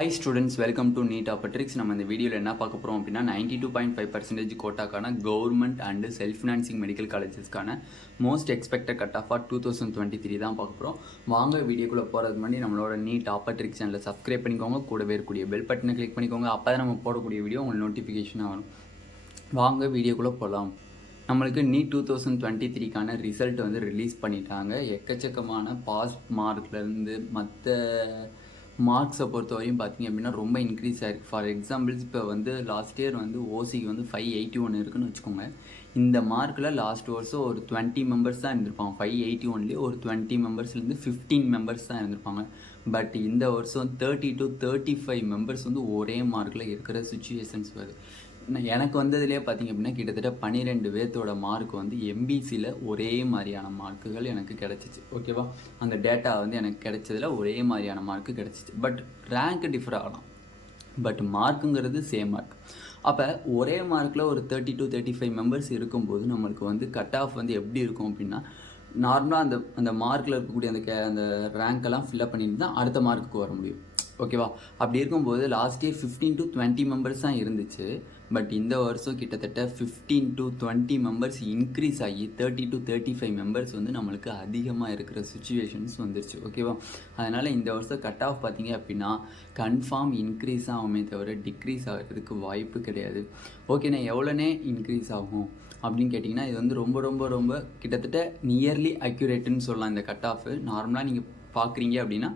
Hi students, welcome to Neet Tricks. நம்ம இந்த வீடியோவில் என்ன பார்க்க போகிறோம் அப்படின்னா 92.5% கோட்டாக்கான government and self financing medical காலேஜஸ்க்கான most expected cut off for 2023 தான் பார்க்க போகிறோம். வாங்க வீடியோக்குள்ளே போகிறதுக்கு முன்னாடி நம்மளோட நீட் ட்ரிக்ஸ் சேனலை சப்ஸ்கிரைப் பண்ணிக்கோங்க, கூடவே இருக்கக்கூடிய பெல் பட்டனை கிளிக் பண்ணிக்கோங்க. அப்போ தான் நம்ம போடக்கூடிய வீடியோ உங்களுக்கு நோட்டிஃபிகேஷனாக வரும். வாங்க வீடியோக்குள்ளே போகலாம். நம்மளுக்கு நீட் 2023க்கான ரிசல்ட் வந்து ரிலீஸ் பண்ணிட்டாங்க. எக்கச்சக்கமான பாஸ் மார்க்லேருந்து மற்ற மார்க்ஸை பொறுத்த வரையும் பார்த்திங்க அப்படின்னா ரொம்ப இன்க்ரீஸ் ஆகிருக்கு. ஃபார் எக்ஸாம்பிள்ஸ் இப்போ வந்து லாஸ்ட் இயர் வந்து ஓசிக்கு வந்து 581 இருக்குதுன்னு வச்சுக்கோங்க. இந்த மார்க்கில் லாஸ்ட் வருஷம் ஒரு 20 மெம்பர்ஸ் தான் இருந்திருப்பாங்க. 581லேயே ஒரு 20 மெம்பர்ஸ்லேருந்து 15 மெம்பர்ஸ் தான் இருந்திருப்பாங்க. பட் இந்த வருஷம் 30 to 35 மெம்பர்ஸ் வந்து ஒரே மார்க்கில் இருக்கிற சுச்சுவேஷன்ஸ் வருது. எனக்கு வந்ததுலேயே பார்த்திங்க அப்படின்னா கிட்டத்தட்ட 12 பேர்த்தோட மார்க் வந்து எம்பிசியில் ஒரே மாதிரியான மார்க்குகள் எனக்கு கிடச்சிச்சு. ஓகேவா, அந்த டேட்டா வந்து எனக்கு கிடைச்சதில் ஒரே மாதிரியான மார்க்கு கிடச்சிச்சு. பட் ரேங்க் டிஃபர் ஆகலாம், பட் மார்க்குங்கிறது சேம் மார்க். அப்போ ஒரே மார்க்கில் ஒரு 30 to 35 மெம்பர்ஸ் இருக்கும்போது நம்மளுக்கு வந்து கட் ஆஃப் வந்து எப்படி இருக்கும் அப்படின்னா, நார்மலாக அந்த மார்க்கில் இருக்கக்கூடிய அந்த ரேங்க்கெல்லாம் ஃபில்அப் பண்ணிட்டு தான் அடுத்த மார்க்குக்கு வர முடியும். ஓகேவா, அப்படி இருக்கும்போது லாஸ்ட் இயர் 15 to 20 மெம்பர்ஸ் தான் இருந்துச்சு. பட் இந்த வருஷம் கிட்டத்தட்ட 15 to 20 மெம்பர்ஸ் இன்க்ரீஸ் ஆகி 30 to 35 மெம்பர்ஸ் வந்து நம்மளுக்கு அதிகமாக இருக்கிற சுச்சுவேஷன்ஸ் வந்துருச்சு. ஓகேவா, அதனால் இந்த வருஷம் கட் ஆஃப் பார்த்திங்க அப்படின்னா கன்ஃபார்ம் இன்க்ரீஸ் ஆகுமே தவிர டிக்ரீஸ் ஆகிறதுக்கு வாய்ப்பு கிடையாது. ஓகேண்ணா, எவ்வளோனே இன்க்ரீஸ் ஆகும் அப்படின்னு கேட்டிங்கன்னா, இது வந்து ரொம்ப ரொம்ப ரொம்ப கிட்டத்தட்ட நியர்லி அக்யூரேட்டுன்னு சொல்லலாம். இந்த கட் ஆஃப் நார்மலாக நீங்கள் பார்க்குறீங்க அப்படின்னா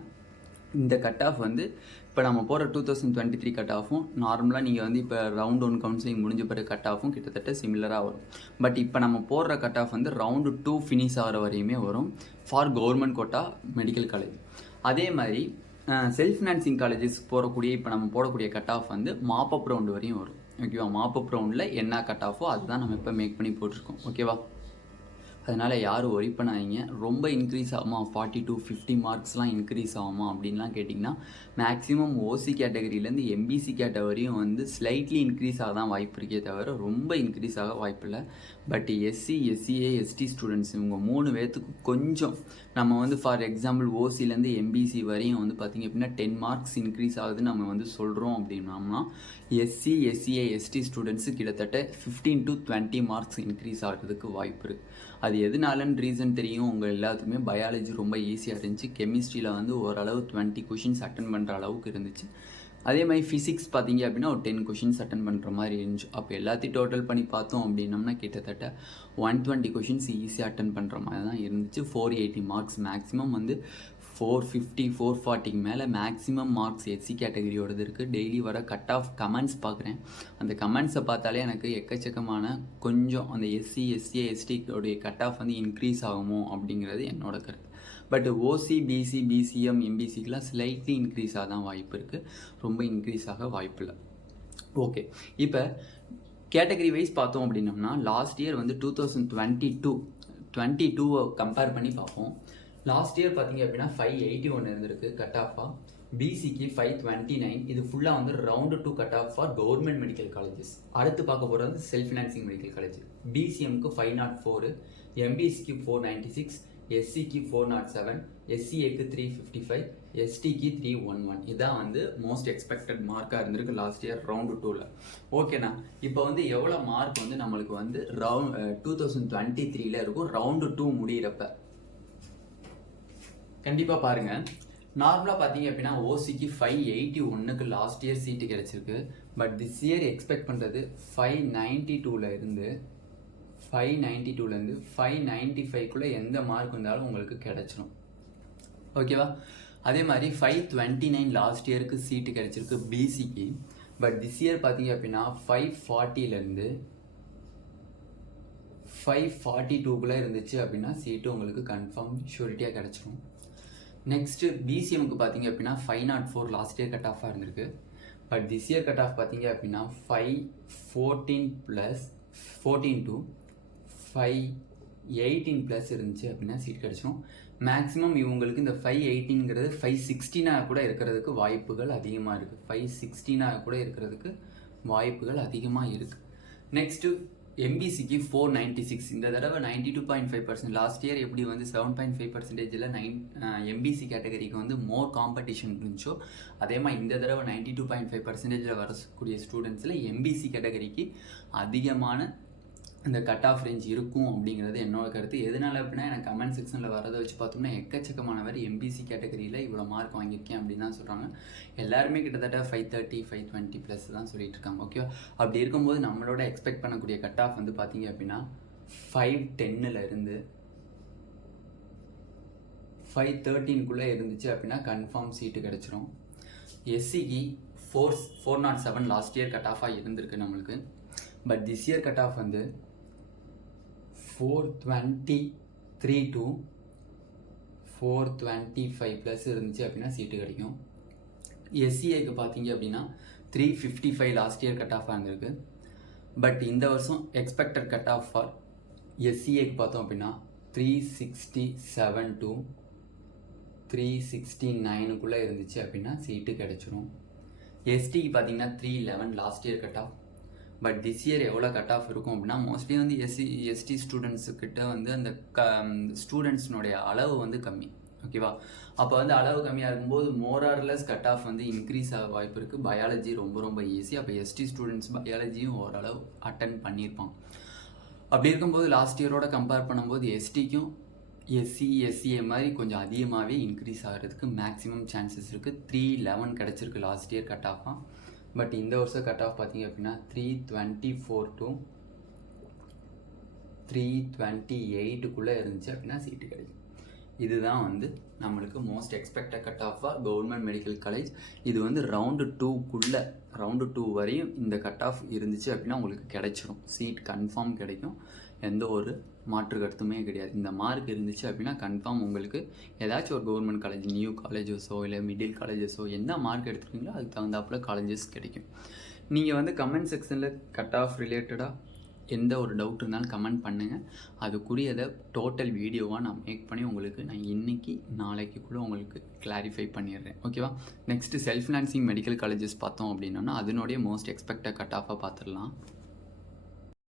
இந்த கட் ஆஃப் வந்து இப்போ நம்ம போகிற 2023 கட் ஆஃபும் நார்மலாக நீங்கள் வந்து இப்போ ரவுண்ட் 1 கவுன்சிலிங் முடிஞ்ச பிறகு கட் ஆஃபும் கிட்டத்தட்ட சிமிலராக வரும். பட் இப்போ நம்ம போடுற கட் ஆஃப் வந்து ரவுண்டு 2 ஃபினிஷ் ஆகிற வரையுமே வரும் for government quota medical college. அதே மாதிரி செல்ஃப் ஃபினான்சிங் காலேஜஸ் போகக்கூடிய இப்போ நம்ம போடக்கூடிய கட் ஆஃப் வந்து மாப்பப் ரவுண்டு வரையும் வரும். ஓகேவா, மாப்பப் ரவுண்டில் என்ன கட் ஆஃபோ அதுதான் நம்ம இப்போ மேக் பண்ணி போட்டிருக்கோம். ஓகேவா, அதனால் யாரும் ஒரி பண்ணாதீங்க. ரொம்ப இன்க்ரீஸ் ஆகுமா, 40 to 50 மார்க்ஸ்லாம் இன்க்ரீஸ் ஆகுமா அப்படின்லாம் கேட்டிங்கன்னா, மேக்ஸிமம் ஓசி கேட்டகரியிலேருந்து எம்பிசி கேட்டகரியும் வந்து ஸ்லைட்லி இன்க்ரீஸ் ஆக தான் வாய்ப்பு இருக்கே தவிர ரொம்ப இன்க்ரீஸ் ஆக வாய்ப்பு இல்லை. But SC, SCA, ST students இவங்க 3 பேர்த்துக்கு கொஞ்சம் நம்ம வந்து ஃபார் எக்ஸாம்பிள் ஓசிலேருந்து எம்பிசி வரையும் வந்து பார்த்திங்க அப்படின்னா 10 மார்க்ஸ் இன்க்ரீஸ் ஆகுதுன்னு நம்ம வந்து சொல்கிறோம் அப்படின்னோம்னா, எஸ்சி, எஸ்சிஏ, எஸ்டி ஸ்டூடெண்ட்ஸு கிட்டத்தட்ட 15 to 20 மார்க்ஸ் இன்க்ரீஸ் ஆகிறதுக்கு வாய்ப்பு இருக்குது. அது எதுனாலன்னு ரீசன் தெரியும். உங்கள் எல்லாத்துக்குமே பயாலஜி ரொம்ப ஈஸியாக இருந்துச்சு. கெமிஸ்ட்ரியில் வந்து ஓரளவு 20 கொஷின்ஸ் அட்டன் பண்ணுற அளவுக்கு இருந்துச்சு. அதே மாதிரி ஃபிசிக்ஸ் பார்த்தீங்க அப்படின்னா ஒரு 10 கொஷின்ஸ் அட்டன் பண்ணுற மாதிரி இருந்துச்சு. அப்போ எல்லாத்தையும் டோட்டல் பண்ணி பார்த்தோம் அப்படின்னம்னா கிட்டத்தட்ட 120 கொஷின்ஸ் ஈஸியாக அட்டன் பண்ணுற மாதிரி தான் இருந்துச்சு. 480 மார்க்ஸ் மேக்ஸிமம் வந்து 450 440க்கு மேலே மேக்ஸிமம் மார்க்ஸ் எஸ்சி கேட்டகரியோடது இருக்குது. டெய்லி வர கட் ஆஃப் கமெண்ட்ஸ் பார்க்குறேன். அந்த கமெண்ட்ஸை பார்த்தாலே எனக்கு எக்கச்சக்கமான கொஞ்சம் அந்த எஸ்சி, எஸ்சிஏ, எஸ்டியோடைய கட் ஆஃப் வந்து இன்க்ரீஸ் ஆகுமோ அப்படிங்கிறது என்னோட கருத்து. பட் ஓசி, பிசி, பிசிஎம், எம்பிசிக்கெலாம் ஸ்லைட்லி இன்க்ரீஸ் ஆக தான் வாய்ப்பு இருக்குது, ரொம்ப இன்க்ரீஸ் ஆக வாய்ப்பு இல்லை. ஓகே, இப்போ கேட்டகரி வைஸ் பார்த்தோம் அப்படின்னம்னா லாஸ்ட் இயர் வந்து 2022 கம்பேர் பண்ணி பார்ப்போம். லாஸ்ட் இயர் பார்த்தீங்க அப்படின்னா 581 இருந்திருக்கு கட் ஆஃபாக. பிசிக்கு 529. இது ஃபுல்லாக வந்து round 2 cut off for government medical colleges. அடுத்து பார்க்க போகிறது செல்ஃப் ஃபினான்சிங் மெடிக்கல் காலேஜ். பிசிஎம்க்கு 504, எம்பிசிக்கு 496, எஸ்சிக்கு 407, எஸ்சிஏக்கு 355, எஸ்டிக்கு 311. இதான் வந்து மோஸ்ட் எக்ஸ்பெக்டட் மார்க்காக இருந்திருக்கு லாஸ்ட் இயர் ரவுண்டு 2ல். ஓகேண்ணா, இப்போ வந்து எவ்வளோ மார்க் வந்து நம்மளுக்கு வந்து 2023ல் இருக்கும் ரவுண்டு 2 முடிகிறப்ப கண்டிப்பாக பாருங்கள். நார்மலாக பார்த்தீங்க அப்படின்னா ஓசிக்கு 581க்கு லாஸ்ட் இயர் சீட்டு கிடச்சிருக்கு. பட் திஸ் இயர் எக்ஸ்பெக்ட் பண்ணுறது 592லேருந்து 595க்குள்ளே எந்த மார்க் வந்தாலும் உங்களுக்கு கிடச்சிடும். ஓகேவா, அதே மாதிரி 529 லாஸ்ட் இயருக்கு சீட்டு கிடச்சிருக்கு பிசிக்கு. பட் திஸ் இயர் பார்த்தீங்க அப்படின்னா 540லேருந்து 542க்குள்ளே இருந்துச்சு அப்படின்னா சீட்டு உங்களுக்கு கன்ஃபார்ம் ஷூரிட்டியாக கிடச்சிடும். நெக்ஸ்ட்டு பிசிஎம்க்கு பார்த்தீங்க அப்படின்னா 504 லாஸ்ட் இயர் கட் ஆஃபாக இருந்திருக்கு. But this year cut off பார்த்தீங்க அப்படின்னா 514 + 14 to 518 இருந்துச்சு அப்படின்னா சீட் கிடச்சிடும். மேக்ஸிமம் இவங்களுக்கு இந்த 518ங்கிறது 516 கூட இருக்கிறதுக்கு வாய்ப்புகள் அதிகமாக இருக்குது. 516 கூட இருக்கிறதுக்கு வாய்ப்புகள் அதிகமாக இருக்குது. நெக்ஸ்ட்டு எம்பிசிக்கு 496. இந்த தடவை 92.5%. லாஸ்ட் இயர் எப்படி வந்து 7.5%, எம்பிசி கேட்டகரிக்கு வந்து மோர் காம்படிஷன் இருந்துச்சோ, அதே மாதிரி இந்த தடவை 92.5%, வரக்கூடிய ஸ்டூடெண்ட்ஸில் எம்பிசி கேட்டகரிக்கு அதிகமான இந்த கட் ஆஃப் ரேஞ்ச் இருக்கும் அப்படிங்கிறது என்னோட கருத்து. எதனால அப்படின்னா, எனக்கு கமெண்ட் செக்ஷனில் வரதை வச்சு பார்த்தோம்னா எக்கச்சக்கமானவர் எம்பிசி கேட்டகரியில் இவ்வளோ மார்க் வாங்கியிருக்கேன் அப்படின்னு தான் சொல்கிறாங்க. எல்லாருமே கிட்டத்தட்ட 530 520 ப்ளஸ் தான் சொல்லிட்டு இருக்காங்க. ஓகேவா? அப்படி இருக்கும்போது நம்மளோட எக்ஸ்பெக்ட் பண்ணக்கூடிய கட் ஆஃப் வந்து பார்த்தீங்க அப்படின்னா 510 513 இருந்துச்சு அப்படின்னா கன்ஃபார்ம் சீட்டு கிடச்சிரும். எஸ்சிக்கு 407 லாஸ்ட் இயர் கட் ஆஃபாக இருந்திருக்கு நம்மளுக்கு. But this year cut off வந்து 423 to 425 ப்ளஸ் இருந்துச்சு அப்படின்னா சீட்டு கிடைக்கும். எஸ்சிஏக்கு பார்த்தீங்க அப்படின்னா 355 லாஸ்ட் இயர் கட் ஆஃபாக இருந்திருக்கு. பட் இந்த வருஷம் எக்ஸ்பெக்டட் கட் ஆஃப் ஃபார் எஸ்சிஏக்கு பார்த்தோம் அப்படின்னா 367 to 369 இருந்துச்சு அப்படின்னா சீட்டு கிடைச்சிரும். எஸ்டிக்கு பார்த்தீங்கன்னா 311 last year cut off. But this year எவ்வளோ கட் ஆஃப் இருக்கும் அப்படின்னா, மோஸ்ட்லி வந்து எஸ்டி ஸ்டூடெண்ட்ஸுக்கிட்ட வந்து அந்த ஸ்டூடெண்ட்ஸ்னுடைய அளவு வந்து கம்மி. ஓகேவா? அப்போ வந்து அளவு கம்மியாக இருக்கும்போது மோரார்லெஸ் கட் ஆஃப் வந்து இன்க்ரீஸ் ஆக வாய்ப்பு இருக்குது. பயாலஜி ரொம்ப ஈஸி. அப்போ எஸ்டி ஸ்டூடெண்ட்ஸ் பயாலஜியும் ஓரளவு அட்டன் பண்ணியிருப்பாங்க. அப்படி இருக்கும்போது லாஸ்ட் இயரோட கம்பேர் பண்ணும்போது எஸ்டிக்கும் எஸ்சிஏ மாதிரி கொஞ்சம் அதிகமாகவே இன்க்ரீஸ் ஆகிறதுக்கு மேக்ஸிமம் சான்சஸ் இருக்குது. 311 கிடச்சிருக்கு லாஸ்ட் இயர் கட் ஆஃபாக. பட் இந்த வருஷம் கட் ஆஃப் பார்த்தீங்க அப்படின்னா 324 to 328 இருந்துச்சு அப்படின்னா சீட்டு கிடைக்கும். இதுதான் வந்து நம்மளுக்கு மோஸ்ட் எக்ஸ்பெக்டட் கட் ஆஃபாக கவர்மெண்ட் மெடிக்கல் காலேஜ். இது வந்து ரவுண்டு 2 வரையும் இந்த கட் ஆஃப் இருந்துச்சு அப்படின்னா உங்களுக்கு கிடைச்சிரும். சீட் கன்ஃபார்ம் கிடைக்கும். எந்த ஒரு மாற்று கருத்துமே கிடையாது. இந்த மார்க் இருந்துச்சு அப்படின்னா கன்ஃபார்ம் உங்களுக்கு ஏதாச்சும் ஒரு கவர்மெண்ட் காலேஜ், நியூ காலேஜஸோ இல்லை மிடில் காலேஜஸோ என்ன மார்க் எடுத்துருக்கீங்களோ அதுக்கு தகுந்தாப்புல காலேஜஸ் கிடைக்கும். நீங்கள் வந்து கமெண்ட் செக்ஷனில் கட் ஆஃப் ரிலேட்டடாக எந்த ஒரு டவுட் இருந்தாலும் கமெண்ட் பண்ணுங்கள். அதுக்குரியதை டோட்டல் வீடியோவாக நான் மேக் பண்ணி உங்களுக்கு நான் இன்றைக்கி நாளைக்குள்ளே உங்களுக்கு கிளாரிஃபை பண்ணிடுறேன். ஓகேவா? Next self financing medical colleges பார்த்தோம் அப்படின்னா அதனுடைய மோஸ்ட் எக்ஸ்பெக்டட் கட் ஆஃபாக பார்த்துடலாம்.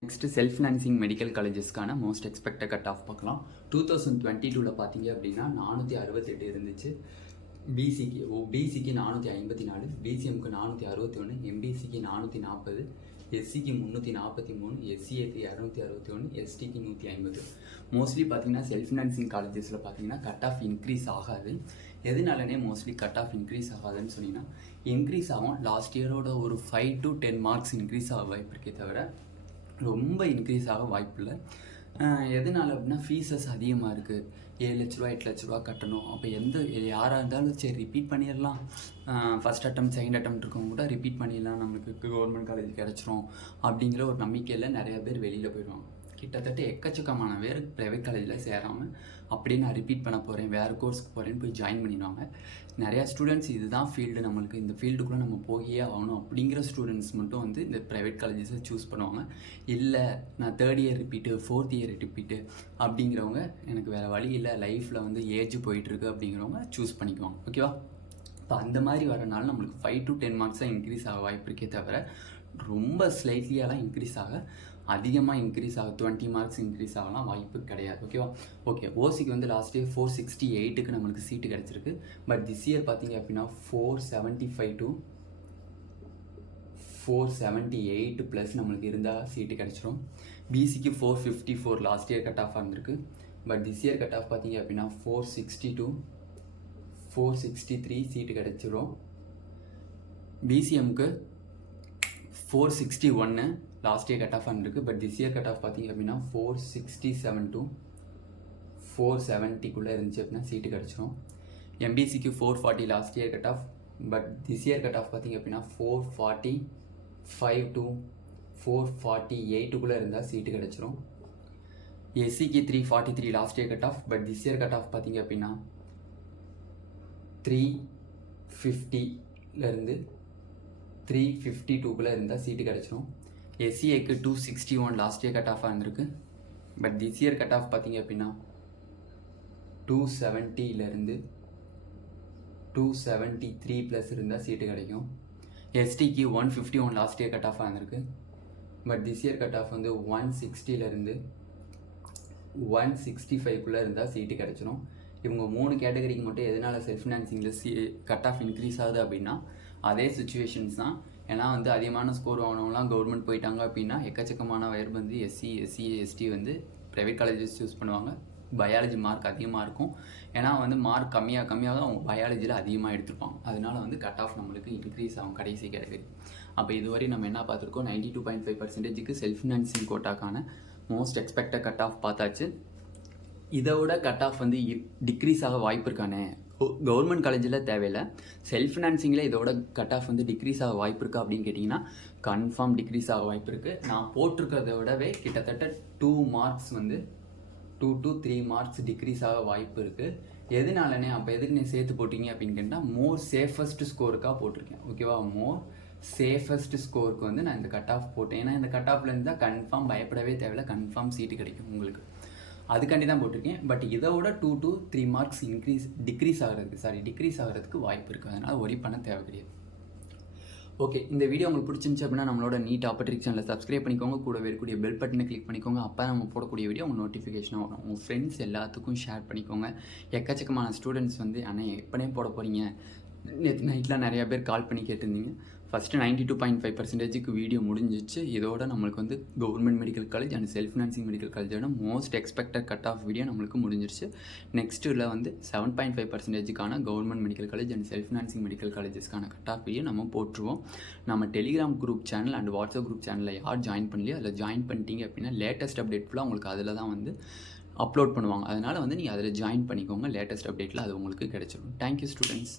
நெக்ஸ்ட்டு செல்ஃப் ஃபினான்சிங் மெடிக்கல் காலேஜஸ்க்கான மோஸ்ட் எக்ஸ்பெக்டட் கட் ஆஃப் பார்க்கலாம். 2022 பார்த்தீங்க அப்படின்னா 468 இருந்துச்சு. பிசிக்கு 454, பிசிஎம்க்கு 461, எம்பிசிக்கு 440, எஸ்சிக்கு 343, எஸ்சிஏக்கு 261, எஸ்டிக்கு 150. மோஸ்ட்லி பார்த்தீங்கன்னா செல்ஃப் ஃபினான்சிங் காலேஜஸில் பார்த்தீங்கன்னா கட் ஆஃப் இன்க்ரீஸ் ஆகாது. எதுனாலனே மோஸ்ட்லி கட் ஆஃப் இன்க்ரீஸ் ஆகாதுன்னு சொன்னீங்கன்னா, இன்க்ரீஸ் ஆகும் லாஸ்ட் இயரோட ஒரு 5 to 10 மார்க்ஸ் இன்க்ரீஸ் ஆக வாய்ப்பு இருக்கே தவிர ரொம்ப இன்க்ரீஸ் ஆக வாய்ப்பு இல்லை. எதனால அப்படின்னா ஃபீஸஸ் அதிகமாக இருக்குது. 7 லட்ச ரூபா 8 லட்ச ரூபா கட்டணும். அப்போ யாராக இருந்தாலும் சரி ரிப்பீட் பண்ணிடலாம். ஃபஸ்ட் அட்டெம்ப்ட் செகண்ட் அட்டெம்ப்ட் இருக்கவங்க கூட ரிப்பீட் பண்ணிடலாம், நம்மளுக்கு கவர்மெண்ட் காலேஜ் கிடச்சிரும் அப்படிங்கிற ஒரு நம்பிக்கையில் நிறையா பேர் வெளியில் போயிடுவாங்க. கிட்டத்தட்ட எக்கச்சக்கமான பேர் ப்ரைவேட் காலேஜில் சேராமல் அப்படியே நான் ரிப்பீட் பண்ண போகிறேன், வேறு கோர்ஸ்க்கு போகிறேன்னு போய் ஜாயின் பண்ணிடுவாங்க. நிறையா ஸ்டூடெண்ட்ஸ் இதுதான் ஃபீல்டு, நம்மளுக்கு இந்த ஃபீல்டுக்குள்ளே நம்ம போயே ஆகணும் அப்படிங்கிற ஸ்டூடெண்ட்ஸ் மட்டும் வந்து இந்த ப்ரைவேட் காலேஜஸை சூஸ் பண்ணுவாங்க. இல்லை நான் 3rd year repeat 4th year repeat அப்படிங்கிறவங்க, எனக்கு வேறு வழி இல்லை, லைஃப்பில் வந்து ஏஜ் போயிட்டுருக்கு அப்படிங்கிறவங்க சூஸ் பண்ணிக்குவாங்க. ஓகேவா? இப்போ அந்த மாதிரி வரனால நம்மளுக்கு 5 to 10 மார்க்ஸாக இன்க்ரீஸ் ஆக வாய்ப்பு இருக்கே தவிர ரொம்ப ஸ்லைட்லியாலாம் இன்க்ரீஸ் ஆக, அதிகமாக இன்க்ரீஸ் ஆக 20 மார்க்ஸ் இன்க்ரீஸ் ஆகலாம் வாய்ப்பு கிடையாது. ஓகேவா? ஓகே. ஓசிக்கு வந்து லாஸ்ட் இயர் 468 நம்மளுக்கு சீட்டு கிடச்சிருக்கு. பட் திஸ் இயர் பார்த்தீங்க அப்படின்னா 475 to 478 ப்ளஸ் நம்மளுக்கு இருந்தால் சீட்டு கிடச்சிரும். பிசிக்கு 454 லாஸ்ட் இயர் கட் ஆஃபாக இருந்திருக்கு. But this year cut off பார்த்தீங்க அப்படின்னா 460 to 463 சீட்டு கிடச்சிரும். பிசிஎம்க்கு 461 லாஸ்ட் இயர் கட் ஆஃப் இருக்குது. But this year cut off பார்த்தீங்க அப்படின்னா 467 to 470 இருந்துச்சு அப்படின்னா சீட்டு கிடச்சிரும். எம்பிசிக்கு 440 last year cut off. But this year cut off பார்த்தீங்க அப்படின்னா 445 to 448 இருந்தால் சீட்டு கிடச்சிரும். எஸ்சிக்கு 343 last year cut off. But this year cut off பார்த்தீங்க அப்படின்னா 350 352 இருந்தால் சீட்டு கிடச்சிரும். எஸ்சிஏக்கு 261 லாஸ்ட் இயர் கட் ஆஃபாக இருந்திருக்கு. But this year cut off பார்த்தீங்க அப்படின்னா 270 273 ப்ளஸ் இருந்தால் சீட்டு கிடைக்கும். எஸ்டிக்கு 151 லாஸ்ட் இயர் கட் ஆஃபாக இருந்திருக்கு. But this year cut off வந்து 160லேருந்து 165க்குள்ளே இருந்தால் சீட்டு கிடச்சிரும். இவங்க 3 கேட்டகரிக்கு மட்டும் எதனால் செல்ஃப் ஃபினான்சிங்கில் கட் ஆஃப் இன்க்ரீஸ் ஆகுது அப்படின்னா அதே சுச்சுவேஷன்ஸ் தான். ஏன்னா வந்து அதிகமான ஸ்கோர் வாங்கினவங்களாம் கவர்மெண்ட் போயிட்டாங்க அப்படின்னா எக்கச்சக்கமான பேர் வந்து எஸ்சி எஸ்டி வந்து ப்ரைவேட் காலேஜஸ் சூஸ் பண்ணுவாங்க. பயாலஜி மார்க் அதிகமாக இருக்கும். ஏன்னா வந்து மார்க் கம்மியாக தான் அவங்க பயாலஜியில் அதிகமாக எடுத்துருப்பாங்க. அதனால வந்து கட் ஆஃப் நம்மளுக்கு இன்க்ரீஸ் ஆகும் கடைசி கேட்டகரி. அப்போ இதுவரை நம்ம என்ன பார்த்துருக்கோம், 92.5% செல்ஃப் ஃபினான்சிங் கோட்டாக்கான மோஸ்ட் எக்ஸ்பெக்டட் கட் ஆஃப் பார்த்தாச்சு. இதோட கட் ஆஃப் வந்து டிக்ரீஸ் ஆக வாய்ப்பு இருக்கானே, கவர்மெண்ட் காலேஜில் தேவையில்லை, செல்ஃப் ஃபினான்சிங்கில் இதோட கட் ஆஃப் வந்து டிக்ரீஸ் ஆக வாய்ப்பு இருக்கா அப்படின்னு கேட்டிங்கன்னா கன்ஃபார்ம் டிக்ரீஸ் ஆக வாய்ப்பு இருக்குது. நான் போட்டிருக்கிறத விடவே கிட்டத்தட்ட 2 மார்க்ஸ் வந்து 2 to 3 மார்க்ஸ் டிக்ரீஸ் ஆக வாய்ப்பு இருக்குது. எதுனாலனே அப்போ எதுக்குன்னு சேர்த்து போட்டிங்க அப்படின்னு கேட்டால் மோர் சேஃபஸ்ட் ஸ்கோருக்காக போட்டிருக்கேன். ஓகேவா, மோர் சேஃபஸ்ட் ஸ்கோருக்கு வந்து நான் இந்த கட் ஆஃப் போட்டேன். ஏன்னா இந்த கட் ஆஃப்லேருந்து தான் கன்ஃபார்ம் பயப்படவே தேவையில்லை, கன்ஃபார்ம் சீட்டு கிடைக்கும் உங்களுக்கு. அதுக்காண்டி தான் போட்டிருக்கேன். பட் இதோட 2 to 3 மார்க்ஸ் டிக்ரீஸ் ஆகிறதுக்கு வாய்ப்பு இருக்குது. அதனால் ஒரி பண்ண தேவை கிடையாது. ஓகே, இந்த வீடியோ உங்களுக்கு பிடிச்சிருந்துச்சு அப்படின்னா நம்மளோட நீட் ஆப்பர்ட்ரிக்ஸ் சேனலை சப்ஸ்கிரைப் பண்ணிக்கோங்க. கூட இருக்கக்கூடிய பெல் பட்டனை கிளிக் பண்ணிக்கோங்க. அப்போ நம்ம போடக்கூடிய வீடியோ உங்கள் நோட்டிஃபிகேஷனாக வரும். உங்கள் ஃப்ரெண்ட்ஸ் எல்லாத்துக்கும் ஷேர் பண்ணிக்கோங்க. எக்கச்சக்கமான ஸ்டூடெண்ட்ஸ் வந்து ஆனால் எப்பனே போட போகிறீங்க, நேற்று நைட்லாம் நிறையா பேர் கால் பண்ணி கேட்டிருந்தீங்க. ஃபஸ்ட்டு 92.5%க்கு வீடியோ முடிஞ்சிச்சு. இதோட நம்மளுக்கு வந்து government medical college and self financing medical காலேஜோட most expected cut off video நம்மளுக்கு முடிஞ்சிருச்சு. நெக்ஸ்ட்டில் வந்து 7.5%க்கான government medical college and self financing medical காலேஜஸ்க்கான கட் ஆஃப் வீடியோ நம்ம போட்டுருவோம். நம்ம Telegram group channel and WhatsApp group சேனலில் யார் ஜாயின் பண்ணலையோ அதில் ஜாயின் பண்ணிட்டீங்க அப்படின்னா லேட்டஸ்ட் அப்டேட் ஃபுல்லாக உங்களுக்கு அதில் தான் வந்து அப்லோட் பண்ணுவாங்க. அதனால் வந்து நீங்கள் அதில் ஜாயின் பண்ணிக்கோங்க. லேட்டஸ்ட் அப்டேட்டில் அது உங்களுக்கு கிடைச்சிடும். Thank you students.